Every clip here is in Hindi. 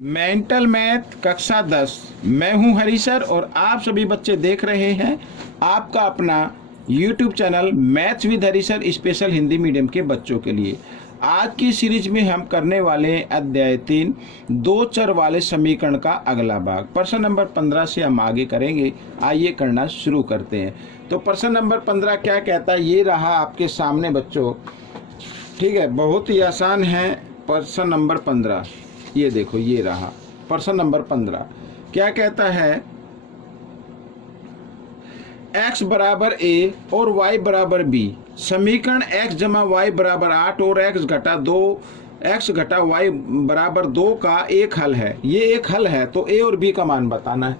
मेंटल मैथ कक्षा 10। मैं हूं हरी सर और आप सभी बच्चे देख रहे हैं आपका अपना YouTube channel maths with Hari sir special Hindi medium के बच्चों के लिए। आज की सीरीज में हम करने वाले हैं अध्याय 3 दो चर वाले समीकरण का अगला भाग। प्रश्न नंबर 15 से हम आगे करेंगे। आइए करना शुरू करते हैं। तो प्रश्न नंबर 15 क्या कहता है, ये रहा आपके सामने बच्चों। ठीक है, बहुत ही आसान है। प्रश्न नंबर 15 ये देखो, ये रहा प्रश्न नंबर 15। क्या कहता है, x बराबर a और y बराबर b। समीकरण x जमा y बराबर 8 और x घटा 2 x घटा y बराबर 2 का एक हल है। ये एक हल है तो a और b का मान बताना है।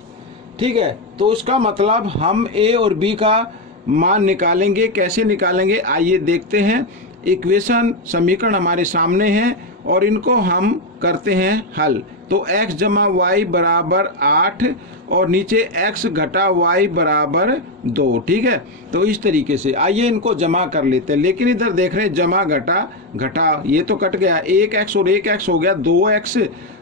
ठीक है, तो इसका मतलब हम a और b का मान निकालेंगे। कैसे निकालेंगे आइए देखते हैं। इक्वेशन समीकरण हमारे सामने हैं और इनको हम करते हैं हल। तो x जमा वाई बराबर 8 और नीचे x घटा y बराबर 2। ठीक है, तो इस तरीके से आइए इनको जमा कर लेते हैं। लेकिन इधर देख रहे हैं जमा घटा घटा, ये तो कट गया। 1x और 1x हो गया 2x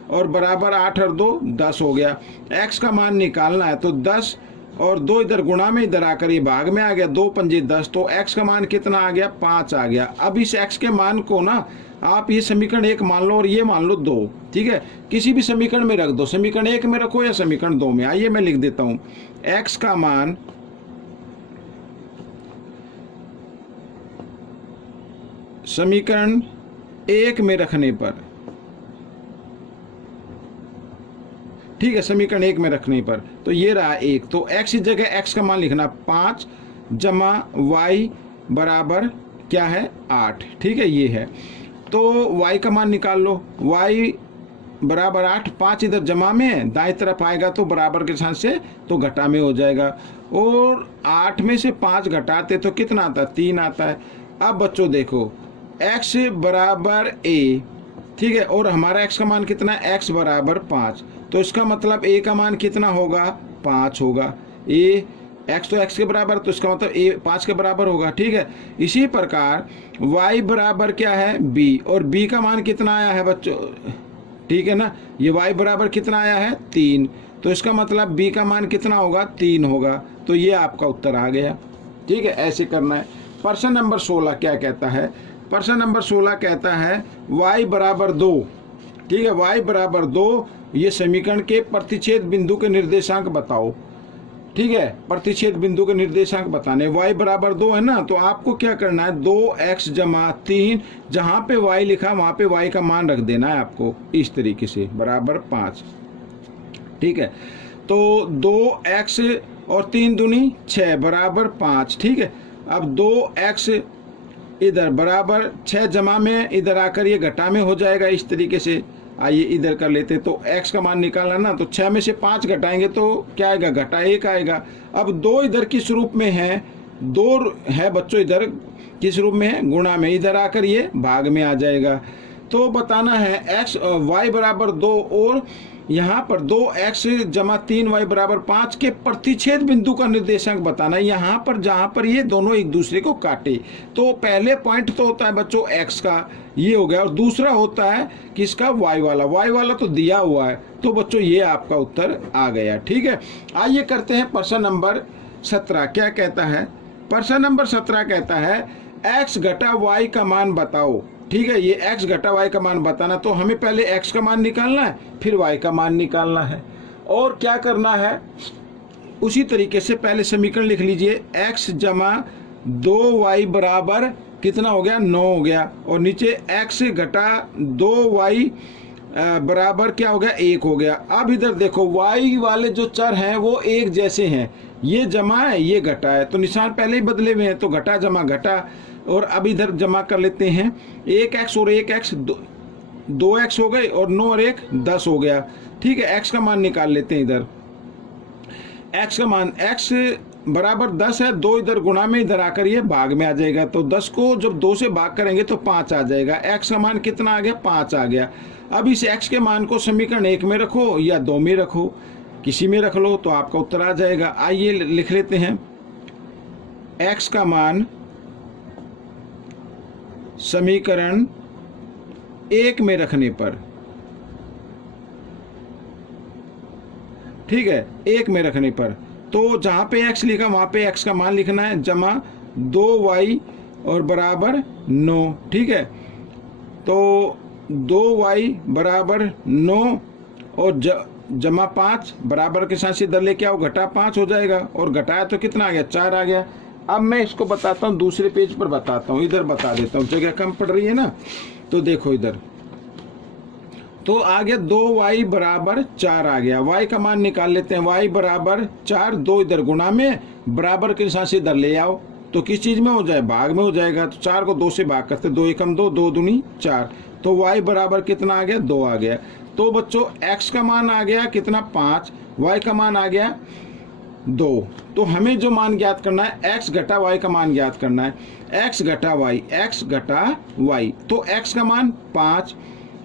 और बराबर 8 और 2 10 हो गया। x का मान निकालना है तो 10 और 2 इधर गुणा में, इधर आकर ये भाग में आ गया। 2 पंजे 10, तो x का मान कितना आ गया, 5 आ गया। अब इस x के मान को ना आप ये समीकरण 1 मान लो और ये मान लो 2। ठीक है, किसी भी समीकरण में रख दो, समीकरण 1 में रखो या समीकरण 2 में। आइए मैं लिख देता हूं, x का मान समीकरण 1 में रखने पर, ठीक है, समीकरण 1 में रखने पर तो ये रहा 1। तो x की जगह x का मान लिखना 5 जमा y बराबर क्या है 8। ठीक है, ये है। तो y का मान निकाल लो। y बराबर 8, 5 इधर जमा में है, दाएं तरफ आएगा तो बराबर के साथ से तो घटा में हो जाएगा। और 8 में से 5 घटाते तो कितना आता है, 3 आता है। अब बच्चों देखो x बराबर a, ठीक है, और हमारा x का मान कितना है, x बराबर 5। तो इसका मतलब a का मान कितना होगा, 5 होगा। a x तो x के बराबर, तो इसका मतलब a 5 के बराबर होगा। ठीक है, इसी प्रकार y बराबर क्या है, b, और b का मान कितना आया है बच्चों, ठीक है ना, ये y बराबर कितना आया है 3। तो इसका मतलब b का मान कितना होगा, 3 होगा। तो ये आपका उत्तर आ गया। ठीक है, ऐसे करना है। प्रश्न नंबर 16 क्या कहता है, प्रश्न नंबर 16 कहता है y बराबर 2। ठीक है, y बराबर 2, ये समीकरण के प्रतिच्छेद बिंदु के निर्देशांक बताओ। ठीक है, प्रतिच्छेद बिंदु के निर्देशांक बताने। y बराबर 2 है ना, तो आपको क्या करना है, 2x जमा 3, जहां पे y लिखा वहां पे y का मान रख देना है आपको, इस तरीके से, बराबर 5। ठीक है, तो 2x और 3 दूनी 6 बराबर 5। ठीक है, अब 2x इधर बराबर 6 जमा में, इधर आकर ये घटा में हो जाएगा इस तरीके से। आइए इधर कर लेते। तो x का मान निकालना ना, तो 6 में से 5 घटाएंगे तो क्या आएगा, घटा 1 आएगा। अब 2 इधर किस रूप में है, 2 है बच्चों, इधर किस रूप में है, गुणा में, इधर आकर ये भाग में आ जाएगा। तो बताना है x y बराबर 2 और यहाँ पर 2x जमा 3y बराबर 5 के प्रतिच्छेद बिंदु का निर्देशांक बताना है। यहाँ पर जहाँ पर ये दोनों एक दूसरे को काटे, तो पहले पॉइंट तो होता है बच्चों x का, ये हो गया, और दूसरा होता है किसका, y वाला तो दिया हुआ है। तो बच्चों ये आपका उत्तर आ गया। ठीक है, आइए करते हैं प्रश्न नंबर 17। क्या कहता है, प्रश्न नंबर 17 कहता है x घटा y का मान बताओ। ठीक है, ये x घटा y का मान बताना, तो हमें पहले x का मान निकालना है, फिर y का मान निकालना है। और क्या करना है, उसी तरीके से पहले समीकरण लिख लीजिए, x जमा 2y बराबर कितना हो गया, 9 हो गया, और नीचे x घटा 2y बराबर क्या हो गया, 1 हो गया। अब इधर देखो y वाले जो चर हैं वो एक जैसे हैं, ये जमा है ये घटा है, तो निशान पहले ही बदले हुए हैं, तो घटा जमा घटा। और अब इधर जमा कर लेते हैं, 1x और 1x 2x हो गए, और 9 और 1 10 हो गया। ठीक है, x का मान निकाल लेते हैं। इधर x का मान, x बराबर 10 है, 2 इधर गुणा में, इधर आकर ये भाग में आ जाएगा। तो 10 को जब 2 से भाग करेंगे तो 5 आ जाएगा। x का मान कितना आ गया, 5 आ गया। अब इस x के मान को समीकरण 1 में रखो या 2 में रखो, किसी में रख लो तो आपका उत्तर आ जाएगा। आइए लिख लेते हैं, x का मान समीकरण 1 में रखने पर, ठीक है, 1 में रखने पर। तो जहाँ पे x लिखा वहाँ पे x का मान लिखना है, जमा 2y और बराबर 9। ठीक है, तो 2y बराबर 9 और जमा 5 बराबर के साथ से इधर लेके आओ, घटा 5 हो जाएगा, और घटाया तो कितना आ गया, 4 आ गया। अब मैं इसको बताता हूँ, दूसरे पेज पर बताता हूँ, इधर बता देता हूँ, जगह कम पड़ रही है ना। तो देखो इधर तो आ गया 2y बराबर 4 आ गया। y का मान निकाल लेते हैं, y बराबर 4, 2 इधर गुणा में, बराबर के साथ से इधर ले आओ, तो किस चीज़ में हो जाए, भाग में हो जाएगा। तो 4 को 2 से भाग करते, 2 एकम 2, 2 दूनी 4, तो y बराबर कितना आ गया, 2 आ गया। तो बच्चों x का मान आ गया कितना, 5, y का मान आ गया 2। तो हमें जो मान ज्ञात करना है, x घटा y का मान ज्ञात करना है, x घटा y, x घटा y। तो x का मान 5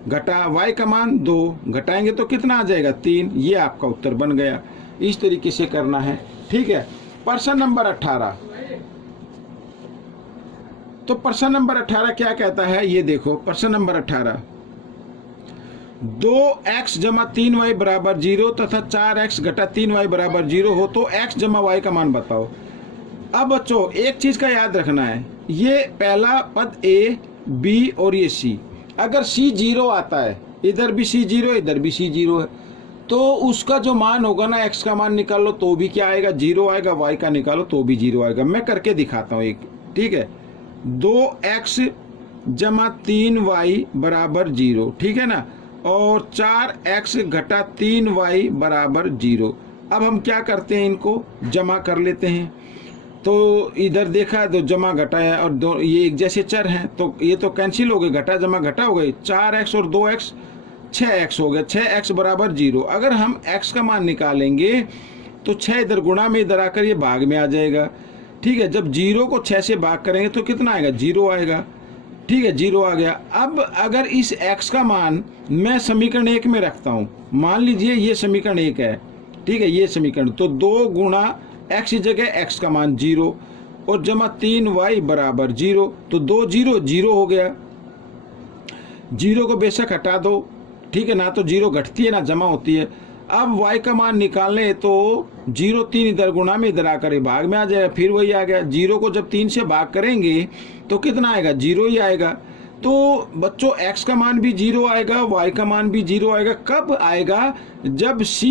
घटा y का मान 2, घटाएंगे तो कितना आ जाएगा, 3। ये आपका उत्तर बन गया। इस तरीके से करना है। ठीक है, प्रश्न नंबर 18। तो प्रश्न नंबर 18 क्या कहता है, ये देखो प्रश्न नंबर 18, 2x जमा 3y बराबर 0 तथा 4x घटा 3y बराबर 0 हो तो x जमा y का मान बताओ। अब बच्चों एक चीज का याद रखना है, ये पहला पद a, b और ये c, अगर c 0 आता है, इधर भी c 0 है, इधर भी c 0 है, तो उसका जो मान होगा ना, x का मान निकालो तो भी क्या आएगा, 0 आएगा, y का निकालो तो भी 0 आएगा। मैं करके दिखाता हूँ एक। ठीक है, 2x जमा 3y बराबर 0, ठीक है ना, और 4x घटा 3y बराबर 0। अब हम क्या करते हैं, इनको जमा कर लेते हैं। तो इधर देखा तो जमा घटाया, और दो ये एक जैसे चर हैं, तो ये तो कैंसिल हो गए, घटा जमा घटा हो गई, 4x और 2x 6x हो गया, 6x बराबर 0। अगर हम x का मान निकालेंगे तो 6 इधर गुणा में, इधर आकर ये भाग में आ जाएगा। ठीक है, जब 0 को 6 से भाग करेंगे तो कितना आएगा, 0 आएगा। ठीक है, 0 आ गया। अब अगर इस x का मान मैं समीकरण 1 में रखता हूँ, मान लीजिए ये समीकरण 1 है, ठीक है, ये समीकरण, तो 2 गुणा x की जगह x का मान 0 और जमा 3y बराबर 0, तो 2 0 0 हो गया। 0 को बेशक हटा दो, ठीक है ना, तो 0 घटती है ना, जमा होती है। अब y का मान निकालने तो 0 3 इधर गुणा में, इधर आकर भाग में आ जाएगा, फिर वही आ गया। 0 को जब 3 से भाग करेंगे तो कितना आएगा, 0 ही आएगा। तो बच्चों x का मान भी 0 आएगा, y का मान भी 0 आएगा। कब आएगा, जब c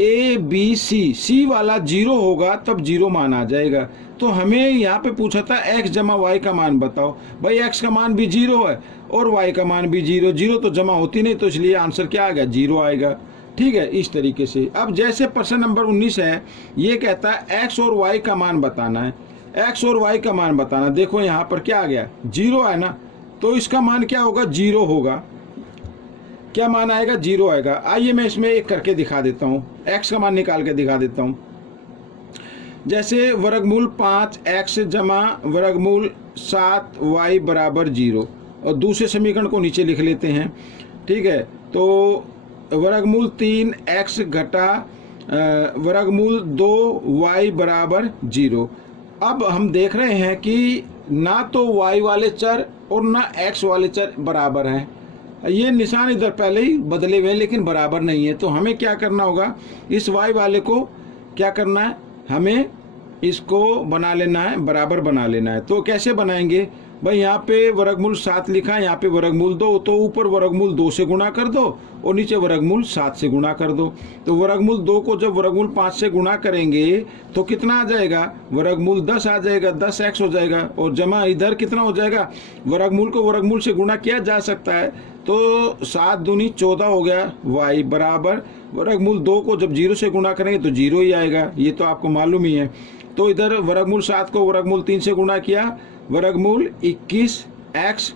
a b c वाला 0 होगा, तब 0 मान आ जाएगा। तो हमें यहाँ पे पूछा था x जमा y का मान बताओ। भाई x का मान भी 0 है और y का मान भी 0, 0 तो जमा होती नहीं, तो इसलिए आंसर क्या आ गया, 0 आएगा। ठीक है, इस तरीके से। अब जैसे प्रश्न नंबर 19 है, ये कहता है x और y का मान बताना है, x और y का मान बताना। देखो यहाँ पर क्या आ गया, 0 है ना, तो इसका मान क्या होगा, 0 होगा। क्या मान आएगा, 0 आएगा। आइए मैं इसमें एक करके दिखा देता हूँ, x का मान निकाल के दिखा देता हूँ। जैसे वर्गमूल 5x जमा वर्गमूल 7y बराबर 0, और दूसरे समीकरण को नीचे लिख लेते हैं। ठीक है, तो वर्गमूल 3x घटा वर्गमूल 2y बराबर 0। अब हम देख रहे हैं कि ना तो y वाले चर और ना x वाले चर बराबर हैं। ये निशान इधर पहले ही बदले हुए हैं, लेकिन बराबर नहीं है। तो हमें क्या करना होगा, इस y वाले को क्या करना है, हमें इसको बना लेना है, बराबर बना लेना है। तो कैसे बनाएंगे भाई, यहाँ पे वर्गमूल 7 लिखा है, यहाँ पे वर्गमूल 2, तो ऊपर वर्गमूल 2 से गुणा कर दो और नीचे वर्गमूल 7 से गुणा कर दो। तो वर्गमूल 2 को जब वर्गमूल 5 से गुणा करेंगे तो कितना आ जाएगा, वर्गमूल 10 आ जाएगा, 10x हो जाएगा, और जमा इधर कितना हो जाएगा, वर्गमूल को वर्गमूल से गुणा किया जा सकता है, तो 7 दूनी 14 हो गया, y बराबर वर्गमूल 2 को जब 0 से गुणा करेंगे तो 0 ही आएगा, ये तो आपको मालूम ही है। तो इधर वर्गमूल 7 को वर्गमूल 3 से गुणा किया, वर्गमूल 21x,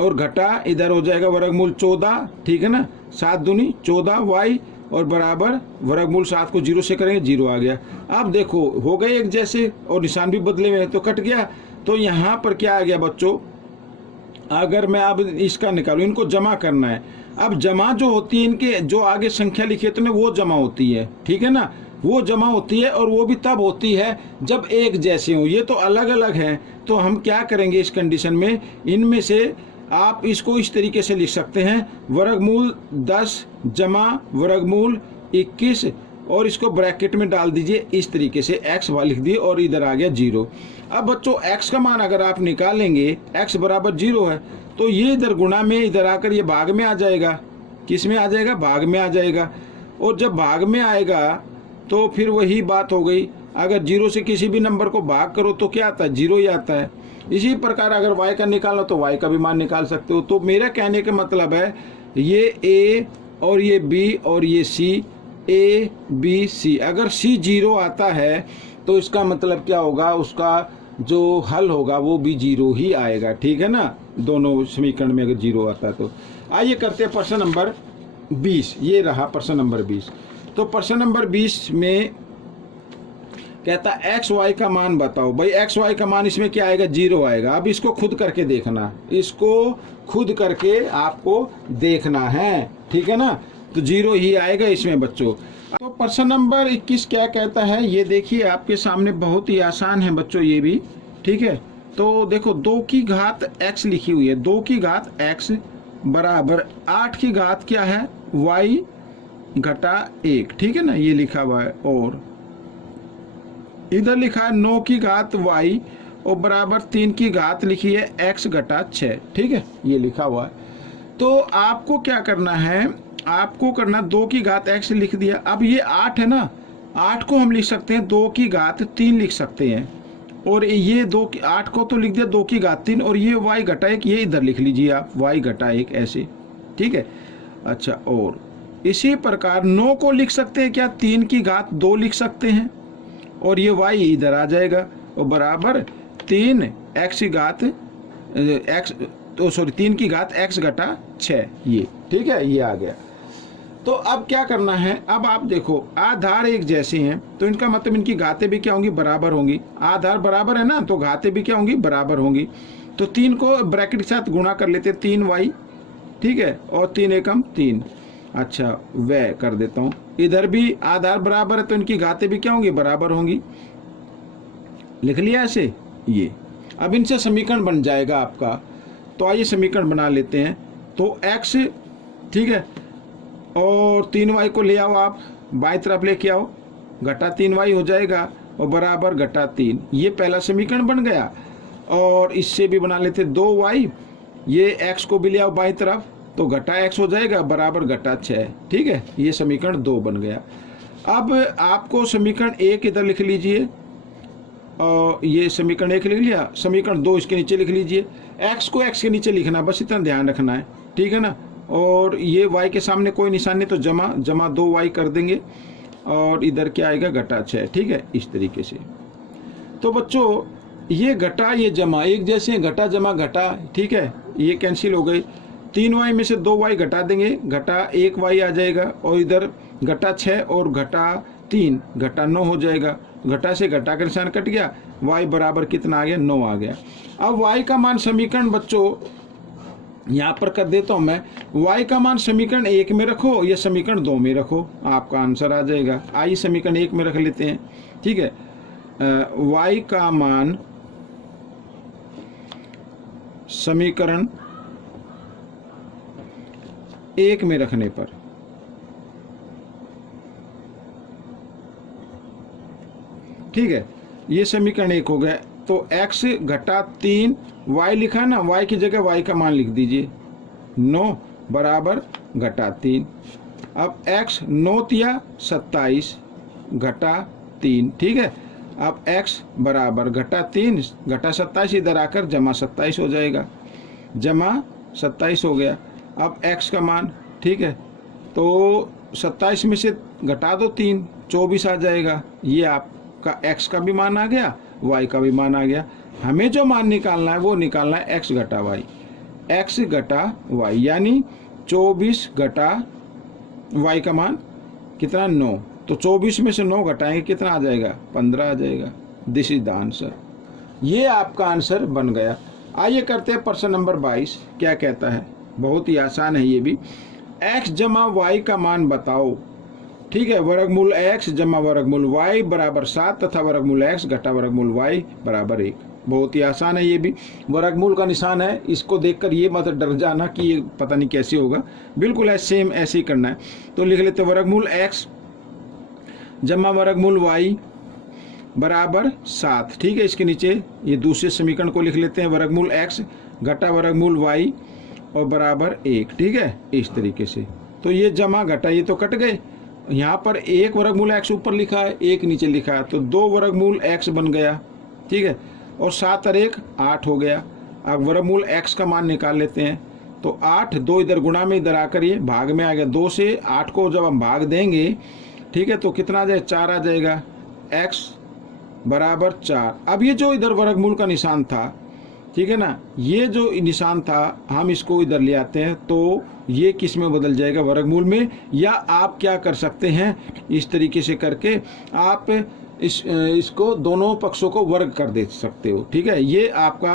और घटा इधर हो जाएगा वर्गमूल 14, ठीक है ना, 7 दूनी 14y, और बराबर वर्गमूल 7 को 0 से करेंगे, 0 आ गया। अब देखो हो गए एक जैसे, और निशान भी बदले हुए हैं, तो कट गया। तो यहाँ पर क्या आ गया बच्चों, अगर मैं अब इसका निकालूं, इनको जमा करना है। अब जमा जो होती है, इनके जो आगे संख्या लिखी है तो वो जमा होती है, ठीक है ना, वो जमा होती है, और वो भी तब होती है जब एक जैसे हो। ये तो अलग अलग हैं, तो हम क्या करेंगे इस कंडीशन में, इनमें से आप इसको इस तरीके से लिख सकते हैं, वर्गमूल 10 जमा वर्गमूल 21 और इसको ब्रैकेट में डाल दीजिए इस तरीके से, x लिख दिए और इधर आ गया 0। अब बच्चों x का मान अगर आप निकालेंगे, x बराबर 0 है, तो ये इधर गुणा में इधर आकर ये भाग में आ जाएगा। किस में आ जाएगा? भाग में आ जाएगा। और जब भाग में आएगा तो फिर वही बात हो गई, अगर 0 से किसी भी नंबर को भाग करो तो क्या आता है? 0 ही आता है। इसी प्रकार अगर y का निकालना तो y का भी मान निकाल सकते हो। तो मेरा कहने का मतलब है ये a और ये b और ये c, a b c, अगर c 0 आता है तो इसका मतलब क्या होगा? उसका जो हल होगा वो भी 0 ही आएगा। ठीक है ना, दोनों समीकरण में अगर 0 आता है तो। आइए करते हैं प्रश्न नंबर 20। ये रहा प्रश्न नंबर 20। तो प्रश्न नंबर 20 में कहता एक्स वाई का मान बताओ। भाई एक्स वाई का मान इसमें क्या आएगा? 0 आएगा। अब इसको खुद करके देखना, इसको खुद करके आपको देखना है। ठीक है ना, तो 0 ही आएगा इसमें बच्चों। तो प्रश्न नंबर 21 क्या कहता है ये देखिए आपके सामने, बहुत ही आसान है बच्चों ये भी। ठीक है, तो देखो 2 की घात x लिखी हुई है, 2 की घात x बराबर 8 की घात क्या है? y घटा 1। ठीक है ना, ये लिखा हुआ है। और इधर लिखा है 9 की घात y और बराबर 3 की घात लिखी है x घटा 6। ठीक है, ये लिखा हुआ है। तो आपको क्या करना है? आपको करना 2 की घात x लिख दिया। अब ये 8 है ना, 8 को हम लिख सकते हैं 2 की घात 3 लिख सकते हैं। और ये 8 को तो लिख दिया 2 की घात 3, और ये y घटा 1 ये इधर लिख लीजिए आप, y घटा 1 ऐसे। ठीक है, अच्छा। और इसी प्रकार 9 को लिख सकते हैं क्या? 3 की घात 2 लिख सकते हैं, और ये y इधर आ जाएगा और बराबर 3 x की घात x, तो सॉरी 3 की घात x घटा 6 ये। ठीक है, ये आ गया। तो अब क्या करना है? अब आप देखो आधार एक जैसे हैं तो इनका मतलब इनकी घातें भी क्या होंगी? बराबर होंगी। आधार बराबर है ना, तो घातें भी क्या होंगी? बराबर होंगी। तो 3 को ब्रैकेट के साथ गुणा कर लेते, 3y। ठीक है, और 3 एकम 3। अच्छा, वह कर देता हूँ। इधर भी आधार बराबर है तो इनकी घातें भी क्या होंगी? बराबर होंगी। लिख लिया ऐसे ये। अब इनसे समीकरण बन जाएगा आपका। तो आइए समीकरण बना लेते हैं। तो x, ठीक है, और 3y को ले आओ, आप बाईं तरफ लेके आओ, घटा 3y हो जाएगा और बराबर घटा 3। ये पहला समीकरण बन गया। और इससे भी बना लेते 2y, ये x को भी ले आओ बाईं तरफ, तो घटा x हो जाएगा बराबर घटा 6। ठीक है, ये समीकरण 2 बन गया। अब आपको समीकरण 1 इधर लिख लीजिए, और ये समीकरण 1 लिख लिया। समीकरण 2 इसके नीचे लिख लीजिए। x को x के नीचे लिखना, बस इतना ध्यान रखना है। ठीक है ना, और ये y के सामने कोई निशान नहीं तो जमा 2y कर देंगे, और इधर क्या आएगा? घटा 6। ठीक है, इस तरीके से। तो बच्चों ये घटा ये जमा एक जैसे, घटा जमा घटा। ठीक है, ये कैंसिल हो गई। 3y में से 2y घटा देंगे, घटा 1y आ जाएगा, और इधर घटा 6 और घटा 3 घटा 9 हो जाएगा। घटा से घटा का निशान कट गया, y बराबर कितना आ गया? 9 आ गया। अब y का मान समीकरण बच्चों यहाँ पर कर देता हूँ मैं। y का मान समीकरण 1 में रखो या समीकरण 2 में रखो, आपका आंसर आ जाएगा। आइए समीकरण 1 में रख लेते हैं। ठीक है, y का मान समीकरण 1 में रखने पर, ठीक है, ये समीकरण 1 हो गया। तो x घटा 3 y लिखा ना, y की जगह y का मान लिख दीजिए, 9 बराबर घटा 3। अब x 9 तिया 27 घटा 3। ठीक है, अब x बराबर घटा 3 घटा 27 इधर आकर जमा 27 हो जाएगा, जमा 27 हो गया। अब x का मान, ठीक है, तो 27 में से घटा दो 3, 24 आ जाएगा। ये आपका x का भी मान आ गया, y का भी मान आ गया। हमें जो मान निकालना है वो निकालना है x घटा y, x घटा y, यानी 24 घटा y का मान कितना? 9। तो 24 में से 9 घटाएंगे कितना आ जाएगा? 15 आ जाएगा। This is the answer. ये आपका आंसर बन गया। आइए करते हैं प्रश्न नंबर 22। क्या कहता है? बहुत ही आसान है ये भी। x जमा y का मान बताओ। ठीक है, वर्गमूल x जमा वर्गमूल y बराबर 7 तथा वर्गमूल x घटा वर्गमूल y बराबर 1। बहुत ही आसान है ये भी। वर्गमूल का निशान है, इसको देखकर ये मत डर जाना कि ये पता नहीं कैसे होगा, बिल्कुल है सेम ऐसे ही करना है। तो लिख लेते वर्गमूल x जमा वर्गमूल y बराबर 7। ठीक है, इसके नीचे ये दूसरे समीकरण को लिख लेते हैं, वर्गमूल x घटा वर्गमूल y और बराबर 1। ठीक है, इस तरीके से। तो ये जमा घटा ये तो कट गए, यहाँ पर 1 वर्गमूल x ऊपर लिखा है, 1 नीचे लिखा है, तो 2 वर्गमूल x बन गया। ठीक है, और 7 और 1 8 हो गया। अब वर्गमूल x का मान निकाल लेते हैं, तो 8 2 इधर गुणा में इधर आकर ये भाग में आ गया। 2 से 8 को जब हम भाग देंगे, ठीक है, तो कितना आ जाए, 4 आ जाएगा, x बराबर 4। अब ये जो इधर वर्गमूल का निशान था, ठीक है ना, ये जो निशान था हम इसको इधर ले आते हैं, तो ये किस में बदल जाएगा, वर्गमूल में। या आप क्या कर सकते हैं, इस तरीके से करके आप इसको दोनों पक्षों को वर्ग कर दे सकते हो। ठीक है, ये आपका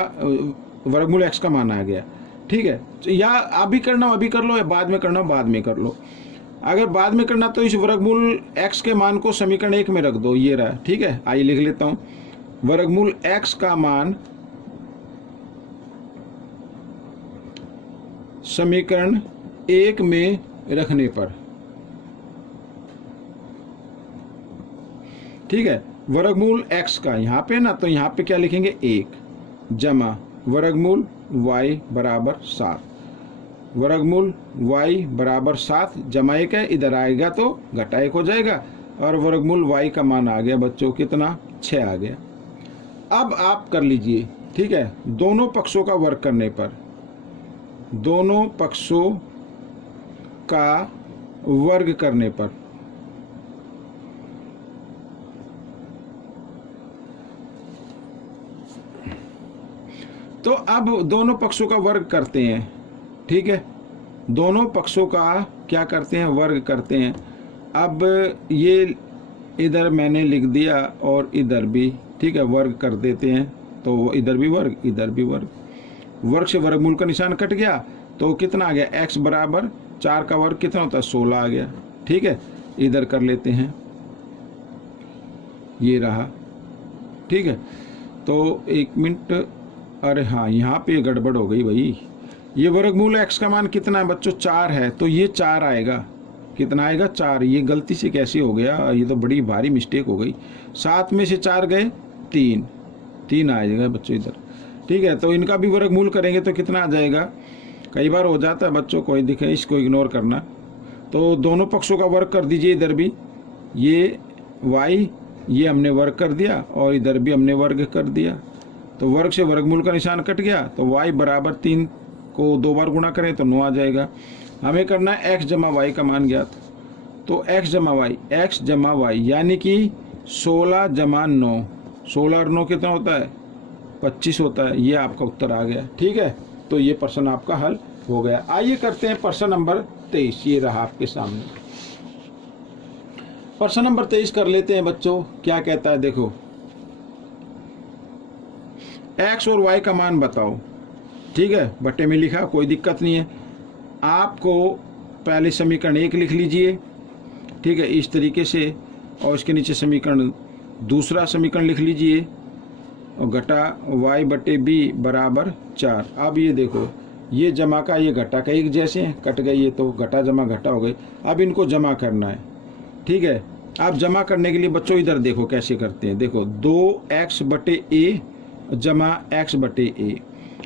वर्गमूल x का मान आ गया। ठीक है, या आप भी करना हो अभी कर लो, या बाद में करना हो बाद में कर लो। अगर बाद में करना तो इस वर्गमूल x के मान को समीकरण 1 में रख दो, ये रहा। ठीक है, आइए लिख लेता हूँ, वर्गमूल x का मान समीकरण 1 में रखने पर, ठीक है, वर्गमूल x का यहाँ पे ना, तो यहाँ पे क्या लिखेंगे, 1 जमा वर्गमूल y बराबर 7। वर्गमूल y बराबर 7 जमा 1 है, इधर आएगा तो घटा 1 हो जाएगा, और वर्गमूल y का मान आ गया बच्चों कितना, 6 आ गया। अब आप कर लीजिए, ठीक है, दोनों पक्षों का वर्ग करने पर, दोनों पक्षों का वर्ग करने पर, तो अब दोनों पक्षों का वर्ग करते हैं। ठीक है, दोनों पक्षों का क्या करते हैं, वर्ग करते हैं। अब ये इधर मैंने लिख दिया और इधर भी, ठीक है, वर्ग कर देते हैं, तो इधर भी वर्ग इधर भी वर्ग, वर्ग से वर्गमूल का निशान कट गया, तो कितना आ गया, x बराबर 4 का वर्ग कितना होता है, 16 आ गया। ठीक है, इधर कर लेते हैं, ये रहा। ठीक है, तो 1 मिनट, अरे हाँ, यहाँ पे गड़बड़ हो गई भाई। ये वर्गमूल x का मान कितना है बच्चों, 4 है, तो ये 4 आएगा। कितना आएगा, 4। ये गलती से कैसे हो गया, ये तो बड़ी भारी मिस्टेक हो गई। 7 में से 4 गए, 3 आ जाएगा बच्चों इधर। ठीक है, तो इनका भी वर्गमूल करेंगे तो कितना आ जाएगा, कई बार हो जाता है बच्चों, कोई दिखे, इसको इग्नोर करना। तो दोनों पक्षों का वर्ग कर दीजिए, इधर भी ये y ये हमने वर्ग कर दिया और इधर भी हमने वर्ग कर दिया, तो वर्ग से वर्गमूल का निशान कट गया, तो y बराबर 3 को 2 बार गुणा करें तो 9 आ जाएगा। हमें करना है x जमा y का मान ज्ञात, तो x जमा y यानी कि 16 जमा 9, 16 और 9 कितना होता है, 25 होता है। ये आपका उत्तर आ गया। ठीक है, तो ये प्रश्न आपका हल हो गया। आइए करते हैं प्रश्न नंबर 23, ये रहा आपके सामने। प्रश्न नंबर 23 कर लेते हैं बच्चों। क्या कहता है, देखो, x और y का मान बताओ। ठीक है, बट्टे में लिखा, कोई दिक्कत नहीं है। आपको पहले समीकरण 1 लिख लीजिए, ठीक है, इस तरीके से, और इसके नीचे समीकरण दूसरा समीकरण लिख लीजिए, और घटा y बटे b बराबर 4। अब ये देखो, ये जमा का ये घटा का एक जैसे हैं, कट गई, ये तो घटा जमा घटा हो गई। अब इनको जमा करना है। ठीक है, अब जमा करने के लिए बच्चों इधर देखो कैसे करते हैं। देखो, 2x बटे a जमा x बटे a।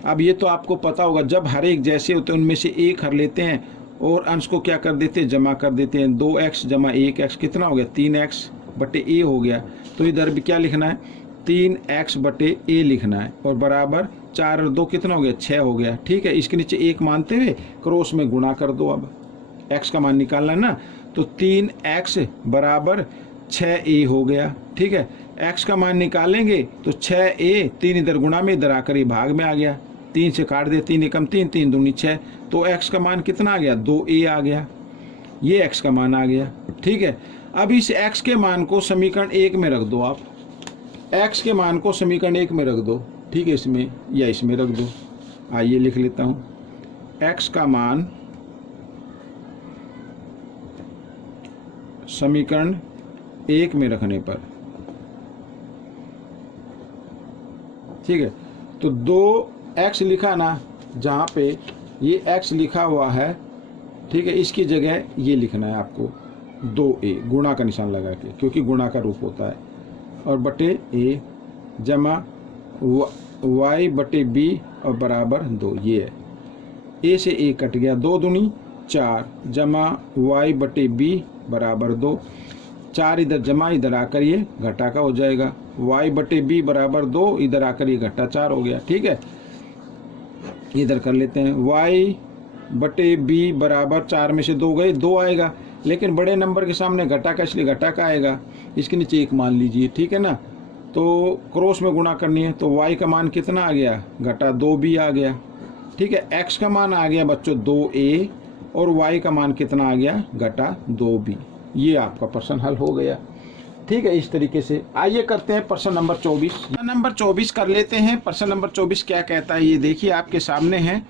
अब ये तो आपको पता होगा, जब हर एक जैसे होते हैं उनमें से एक हर लेते हैं और अंश को क्या कर देते हैं, जमा कर देते हैं। 2x जमा 1x कितना हो गया, 3x बटे a हो गया। तो इधर भी क्या लिखना है, 3x बटे a लिखना है, और बराबर 4 और 2 कितना हो गया, 6 हो गया। ठीक है, इसके नीचे 1 मानते हुए क्रॉस में गुणा कर दो। अब x का मान निकालना है ना, तो 3x बराबर 6a हो गया। ठीक है, x का मान निकालेंगे तो 6a, 3 इधर गुणा में इधर आकर ये भाग में आ गया, 3 से काट दे, 3 एकम 3, 3 दूनी 6, तो x का मान कितना आ गया, 2a आ गया। ये x का मान आ गया। ठीक है, अब इस x के मान को समीकरण 1 में रख दो। आप x के मान को समीकरण 1 में रख दो। ठीक है, इसमें या इसमें रख दो। आइए लिख लेता हूँ, x का मान समीकरण 1 में रखने पर, ठीक है, तो 2x लिखा ना, जहाँ पे ये x लिखा हुआ है, ठीक है, इसकी जगह ये लिखना है आपको, 2a, गुणा का निशान लगा के, क्योंकि गुणा का रूप होता है, और बटे a जमा y बटे b और बराबर 2, ये है। a से a कट गया, 2 दूनी 4 जमा y बटे b बराबर 2, 4 इधर जमा, इधर आकर ये घटा का हो जाएगा, y बटे b बराबर 2, इधर आकर ये घटा 4 हो गया। ठीक है, इधर कर लेते हैं, y बटे b बराबर 4 में से 2 गए, 2 आएगा, लेकिन बड़े नंबर के सामने घटा का, इसलिए घटा का आएगा, इसके नीचे 1 मान लीजिए। ठीक है ना, तो क्रॉस में गुणा करनी है, तो y का मान कितना आ गया, घटा 2b आ गया। ठीक है, x का मान आ गया बच्चों 2a और y का मान कितना आ गया, घटा 2b। ये आपका प्रश्न हल हो गया। ठीक है, इस तरीके से। आइए करते हैं प्रश्न नंबर 24। नंबर 24 कर लेते हैं। प्रश्न नंबर 24 क्या कहता है, ये देखिए आपके सामने है,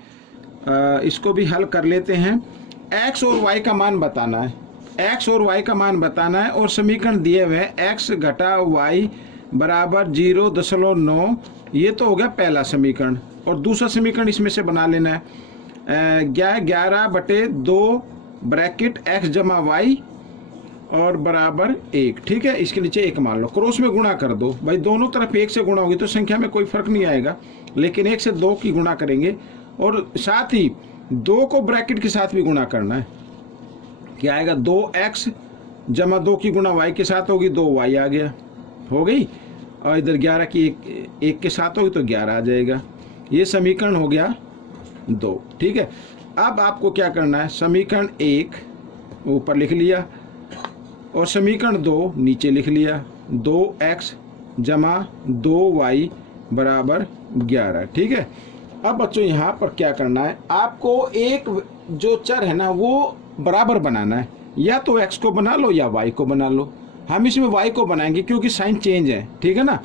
इसको भी हल कर लेते हैं। x और y का मान बताना है, x और y का मान बताना है, और समीकरण दिए हुए हैं x घटा y बराबर 0.9, ये तो हो गया पहला समीकरण। और दूसरा समीकरण इसमें से बना लेना है, 11 बटे 2 ब्रैकेट x जमा y और बराबर 1। ठीक है, इसके नीचे 1 मान लो, क्रॉस में गुणा कर दो भाई, दोनों तरफ 1 से गुणा होगी तो संख्या में कोई फर्क नहीं आएगा, लेकिन 1 से 2 की गुणा करेंगे, और साथ ही 2 को ब्रैकेट के साथ भी गुणा करना है। क्या आएगा, 2x जमा 2 की गुणा y के साथ होगी, 2y आ गया, हो गई, और इधर 11 की 1 के साथ होगी तो 11 आ जाएगा। ये समीकरण हो गया 2। ठीक है, अब आपको क्या करना है, समीकरण 1 ऊपर लिख लिया और समीकरण 2 नीचे लिख लिया, 2x जमा 2y बराबर 11। ठीक है, अब बच्चों यहाँ पर क्या करना है, आपको एक जो चर है ना वो बराबर बनाना है, या तो x को बना लो या y को बना लो। हम इसमें y को बनाएंगे क्योंकि साइन चेंज है। ठीक है ना,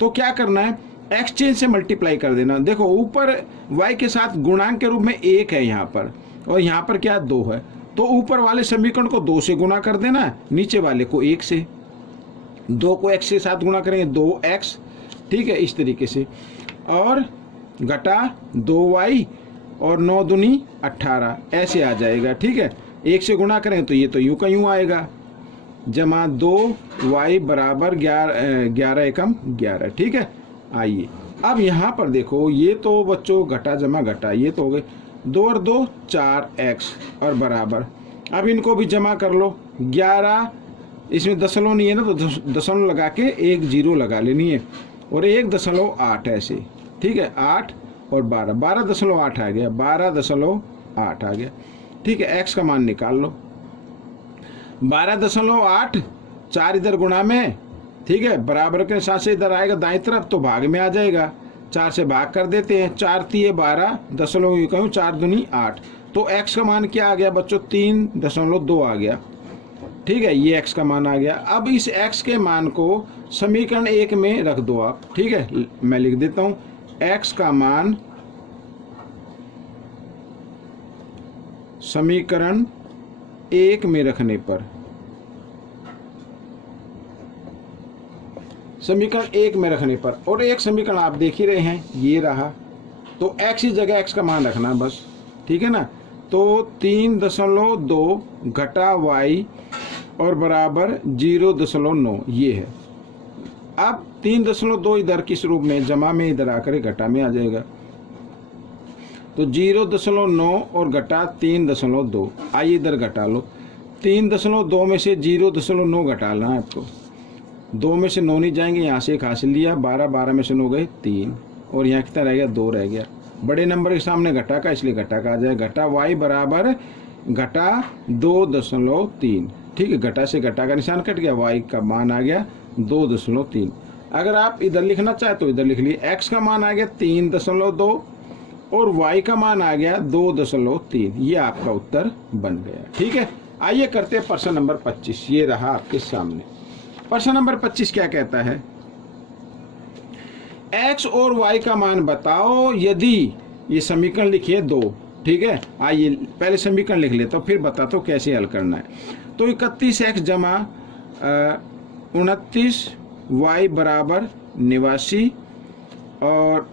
तो क्या करना है, x चेंज से मल्टीप्लाई कर देना। देखो ऊपर y के साथ गुणांक के रूप में 1 है यहाँ पर, और यहाँ पर क्या 2 है, तो ऊपर वाले समीकरण को 2 से गुणा कर देना, नीचे वाले को 1 से। 2 को x के साथ गुणा करेंगे 2x। ठीक है, इस तरीके से, और घटा 2y और 9 दूनी 18, ऐसे आ जाएगा। ठीक है, 1 से गुणा करें तो ये तो यूं का यूं आएगा, जमा 2y बराबर 11 एकम 11। ठीक है, आइए अब यहाँ पर देखो, ये तो बच्चों घटा जमा घटा, ये तो हो गए 2 और 2 4x और बराबर, अब इनको भी जमा कर लो। 11 इसमें दशमलव नहीं है ना, तो दशमलव लगा के 1 0 लगा लेनी है, और 1.8 ऐसे। ठीक है, 8 और 12.8 आ गया, 12.8 आ गया। ठीक है, x का मान निकाल लो, 12.8, 4 इधर गुणा में। ठीक है, बराबर के साथ से इधर आएगा दाएं तरफ तो भाग में आ जाएगा, 4 से भाग कर देते हैं, 4 3 12 दशमलव कहूँ 4 दूनी 8, तो x का मान क्या आ गया बच्चों, 3.2 आ गया। ठीक है, ये x का मान आ गया। अब इस x के मान को समीकरण 1 में रख दो आप। ठीक है, मैं लिख देता हूँ, x का मान समीकरण 1 में रखने पर, समीकरण 1 में रखने पर, और एक समीकरण आप देख ही रहे हैं, ये रहा, तो x की जगह x का मान रखना बस। ठीक है ना, तो 3.2 घटा y और बराबर 0.9, ये है। अब 3.2 इधर किस रूप में, जमा में, इधर आकर घटा में आ जाएगा, तो 0.9 और घटा 3.2, आइए इधर घटा लो। 3.2 में से 0.9 घटाना है आपको, 2 में से 9 नहीं जाएंगे, यहाँ से 1 हासिल लिया, 12 में से 9 गए 3, और यहाँ कितना रह गया, 2 रह गया। बड़े नंबर के सामने घटा का, इसलिए घटा का आ जाए, घटा y बराबर घटा 2.3। ठीक है, घटा से घटा का निशान कट गया, y का मान आ गया 2.3। अगर आप इधर लिखना चाहे तो इधर लिख लिए, x का मान आ गया 3.2 और y का मान आ गया 2.3, ये आपका उत्तर बन गया। ठीक है, आइए करते हैं प्रश्न नंबर 25, ये रहा आपके सामने। प्रश्न नंबर 25 क्या कहता है, x और y का मान बताओ यदि, ये समीकरण लिखिए 2। ठीक है, आइए पहले समीकरण लिख लेता हूँ, फिर बताता हूँ कैसे हल करना है। तो 31x जमा 29y बराबर 89 और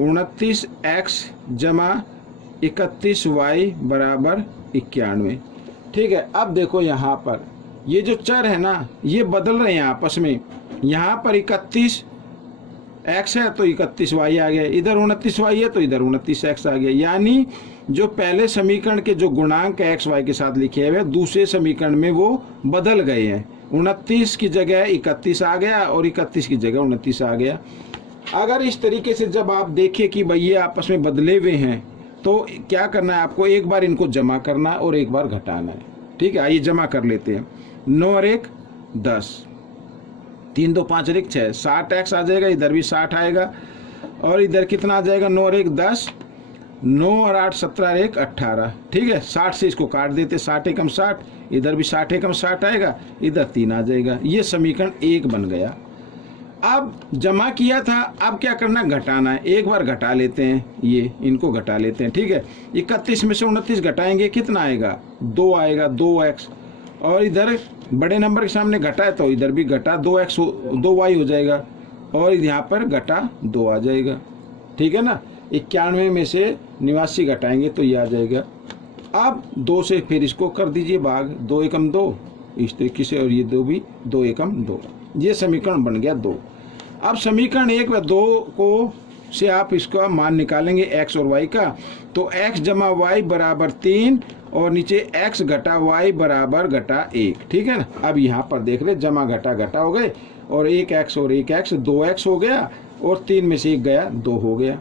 29x जमा 31y बराबर 91। ठीक है, अब देखो यहाँ पर ये जो चर है ना ये बदल रहे हैं आपस में। यहाँ पर 31 एक्स है तो 31 वाई आ गया, इधर 29 वाई है तो इधर 29 एक्स आ गया। यानी जो पहले समीकरण के जो गुणांक एक्स वाई के साथ लिखे हुए दूसरे समीकरण में वो बदल गए हैं। 29 की जगह 31 आ गया और 31 की जगह 29 आ गया। अगर इस तरीके से जब आप देखें कि भाई ये आपस में बदले हुए हैं तो क्या करना है आपको, एक बार इनको जमा करना है और एक बार घटाना है। ठीक है, आइए जमा कर लेते हैं। 9 और 1 10, 3 2 5 और 1 6, 60 एक्स आ जाएगा, इधर भी 60 आएगा और इधर कितना आ जाएगा, 9 और 1 10, 9 और 8 17 और 1 18। ठीक है, 60 से इसको काट देते, 60 एकम 60, इधर भी 60 एकम 60 आएगा, इधर 3 आ जाएगा। ये समीकरण 1 बन गया। अब जमा किया था, अब क्या करना है, घटाना है। एक बार घटा लेते हैं, ये इनको घटा लेते हैं। ठीक है, 31 में से 29 घटाएंगे, कितना आएगा, 2 आएगा, 2x। और इधर बड़े नंबर के सामने घटा है तो इधर भी घटा 2x 2y हो जाएगा और यहाँ पर घटा 2 आ जाएगा। ठीक है ना, 91 में से 89 घटाएंगे तो ये आ जाएगा। अब 2 से फिर इसको कर दीजिए भाग, 2 एकम 2 इस तरीके से, और ये 2 भी 2 एकम 2। ये समीकरण बन गया 2। अब समीकरण 1 व 2 को से आप इसका मान निकालेंगे x और y का, तो x जमा y बराबर 3 और नीचे x घटा y बराबर घटा 1। ठीक है ना, अब यहाँ पर देख रहे जमा घटा घटा हो गए और 1x और 1x 2x हो गया और 3 में से 1 गया 2 हो गया।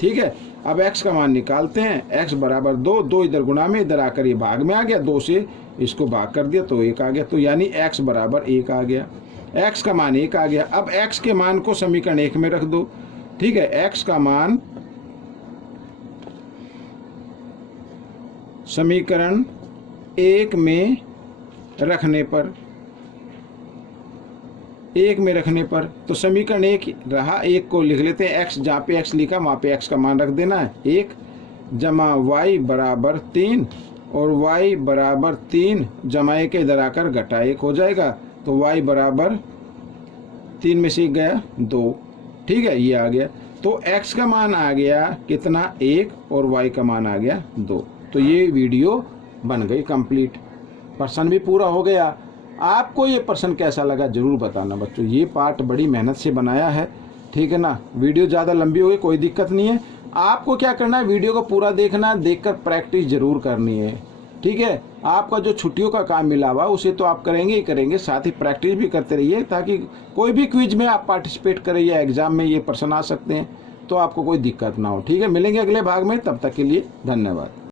ठीक है, अब x का मान निकालते हैं, x बराबर 2, 2 इधर गुणा में, इधर आकर ये भाग में आ गया, 2 से इसको भाग कर दिया तो 1 आ गया। तो यानी x बराबर 1 आ गया, x का मान 1 आ गया। अब x के मान को समीकरण 1 में रख दो। ठीक है, x का मान समीकरण 1 में रखने पर तो समीकरण 1 रहा, 1 को लिख लेते हैं, x जहाँ पे x लिखा वहाँ पे x का मान रख देना है। 1 जमा y बराबर 3 और y बराबर 3 जमा 1 इधर आकर घटा 1 हो जाएगा, तो y बराबर 3 में से 1 गया 2। ठीक है, ये आ गया। तो x का मान आ गया कितना, 1 और y का मान आ गया 2। तो ये वीडियो बन गई कंप्लीट, प्रश्न भी पूरा हो गया। आपको ये प्रश्न कैसा लगा जरूर बताना बच्चों, ये पार्ट बड़ी मेहनत से बनाया है। ठीक है ना, वीडियो ज़्यादा लंबी हो गई कोई दिक्कत नहीं है। आपको क्या करना है, वीडियो को पूरा देखना है, देखकर प्रैक्टिस जरूर करनी है। ठीक है, आपका जो छुट्टियों का काम मिला हुआ उसे तो आप करेंगे ही करेंगे, साथ ही प्रैक्टिस भी करते रहिए ताकि कोई भी क्विज में आप पार्टिसिपेट करें या एग्जाम में ये प्रश्न आ सकते हैं तो आपको कोई दिक्कत ना हो। ठीक है, मिलेंगे अगले भाग में, तब तक के लिए धन्यवाद।